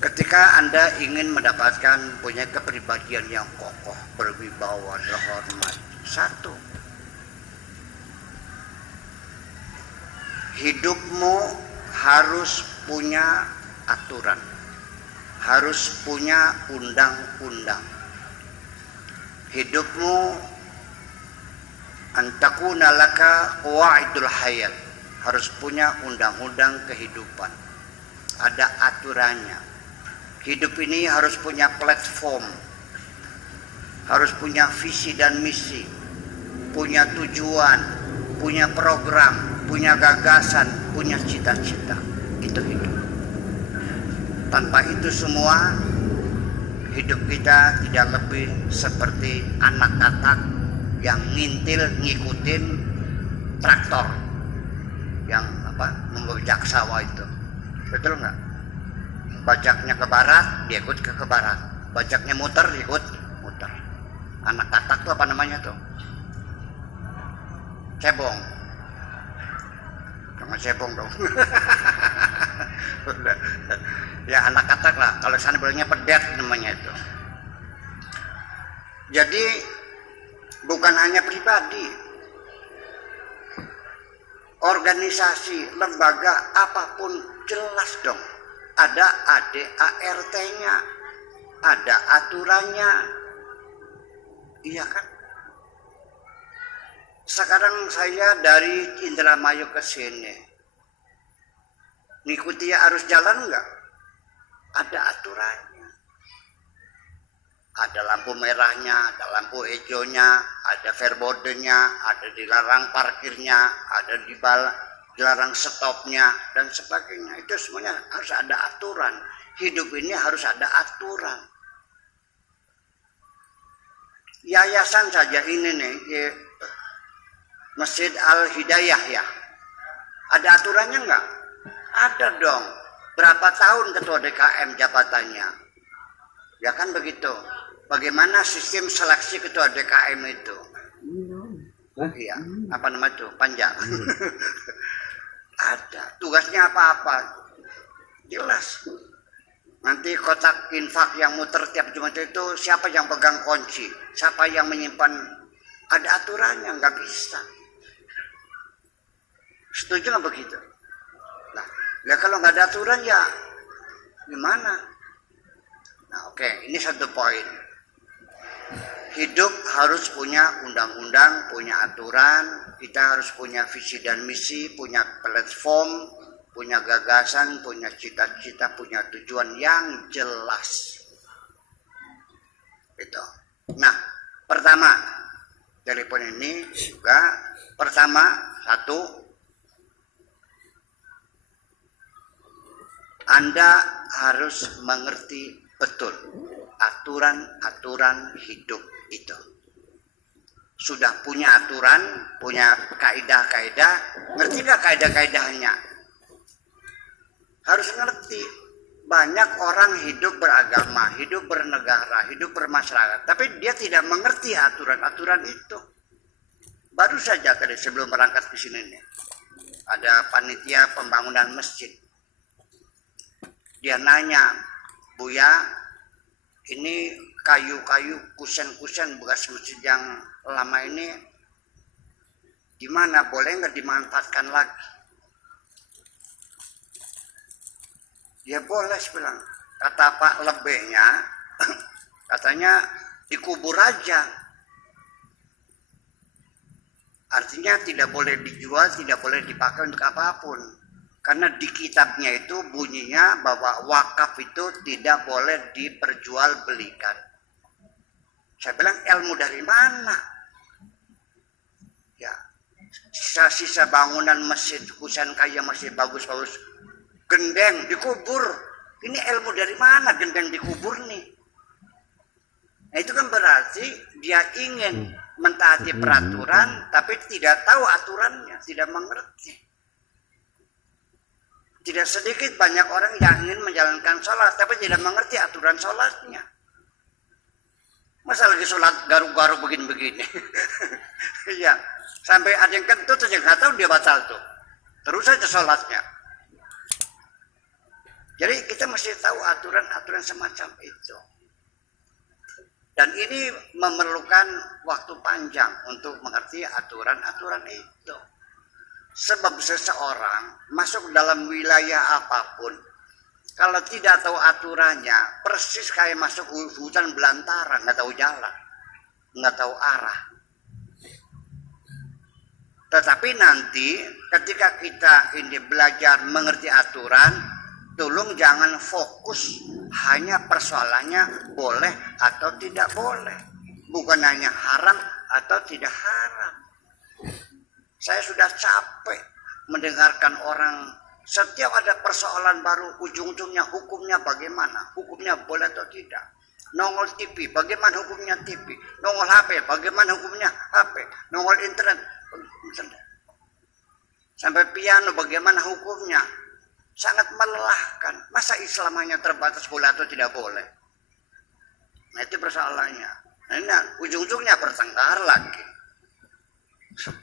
Ketika Anda ingin mendapatkan punya kepribadian yang kokoh, berwibawa, terhormat, satu, hidupmu harus punya aturan, harus punya undang-undang. Hidupmu antakuna laka qawaidul hayat, harus punya undang-undang kehidupan, ada aturannya. Hidup ini harus punya platform, harus punya visi dan misi, punya tujuan, punya program, punya gagasan, punya cita-cita. Itu hidup. Tanpa itu semua, hidup kita tidak lebih seperti anak katak yang ngintil ngikutin traktor yang membajak sawah itu. Betul nggak? Bajaknya ke barat, dia ikut ke barat. Bajaknya muter, dia ikut muter. Anak katak tuh apa namanya tuh? Cebong. Jangan cebong dong. Ya anak katak lah. Kalau sana bilangnya pedet namanya itu. Jadi bukan hanya pribadi, organisasi, lembaga apapun jelas dong. Ada ADART-nya, ada aturannya, iya kan? Sekarang saya dari Indramayu ke sini, ngikuti arus jalan enggak? Ada aturannya, ada lampu merahnya, ada lampu hijaunya, ada fairboardnya, ada dilarang parkirnya, ada dilarang stopnya dan sebagainya. Itu semuanya harus ada aturan. Hidup ini harus ada aturan. Yayasan saja ini nih, Masjid Al-Hidayah ya, ada aturannya enggak? Ada dong. Berapa tahun ketua DKM jabatannya? Ya kan begitu. Bagaimana sistem seleksi ketua DKM itu? Iya, apa namanya itu? Panja. Ada tugasnya apa-apa jelas. Nanti kotak infak yang muter tiap Jumat itu siapa yang pegang kunci, siapa yang menyimpan, ada aturannya. Nggak bisa. Setuju nggak begitu? Nah kalau nggak ada aturan ya gimana? Nah oke, ini satu poin. Hidup harus punya undang-undang, punya aturan. Kita harus punya visi dan misi, punya platform, punya gagasan, punya cita-cita, punya tujuan yang jelas. Itu. Nah, pertama, telepon ini juga pertama, satu, Anda harus mengerti betul aturan-aturan hidup itu. Sudah punya aturan, punya kaidah-kaidah, ngerti gak kaidah-kaidahnya? Harus ngerti. Banyak orang hidup beragama, hidup bernegara, hidup bermasyarakat, tapi dia tidak mengerti aturan-aturan itu. Baru saja tadi sebelum berangkat ke sini nih, ada panitia pembangunan masjid. Dia nanya, Buya, ini kayu-kayu, kusen-kusen bekas masjid yang lama ini gimana, boleh nggak dimanfaatkan lagi? Ya boleh, bilang. Kata Pak Lebehnya, katanya dikubur aja. Artinya tidak boleh dijual, tidak boleh dipakai untuk apapun. Karena di kitabnya itu bunyinya bahwa wakaf itu tidak boleh diperjualbelikan. Saya bilang ilmu dari mana? Ya, sisa-sisa bangunan masjid, kusen kayu masih bagus-bagus, gendeng dikubur. Ini ilmu dari mana gendeng dikubur nih? Nah itu kan berarti dia ingin mentaati peraturan, tapi tidak tahu aturannya, tidak mengerti. Tidak sedikit banyak orang yang ingin menjalankan sholat, tapi tidak mengerti aturan sholatnya. Masa lagi sholat garuk-garuk begini-begini. Iya, sampai ada yang kentut aja nggak tahu dia batal tuh. Terus aja sholatnya. Jadi kita mesti tahu aturan-aturan semacam itu. Dan ini memerlukan waktu panjang untuk mengerti aturan-aturan itu. Sebab seseorang masuk dalam wilayah apapun, kalau tidak tahu aturannya, persis kayak masuk hutan belantara, nggak tahu jalan, nggak tahu arah. Tetapi nanti ketika kita ini belajar mengerti aturan, tolong jangan fokus hanya persoalannya boleh atau tidak boleh, bukan hanya haram atau tidak haram. Saya sudah capek mendengarkan orang setiap ada persoalan baru ujung-ujungnya hukumnya bagaimana, hukumnya boleh atau tidak. Nongol TV, bagaimana hukumnya TV? Nongol HP, bagaimana hukumnya HP? Nongol internet, sampai piano, bagaimana hukumnya? Sangat melelahkan. Masa Islam hanya terbatas boleh atau tidak boleh? Nah itu persoalannya. Nah, ujung-ujungnya bertengkar lagi.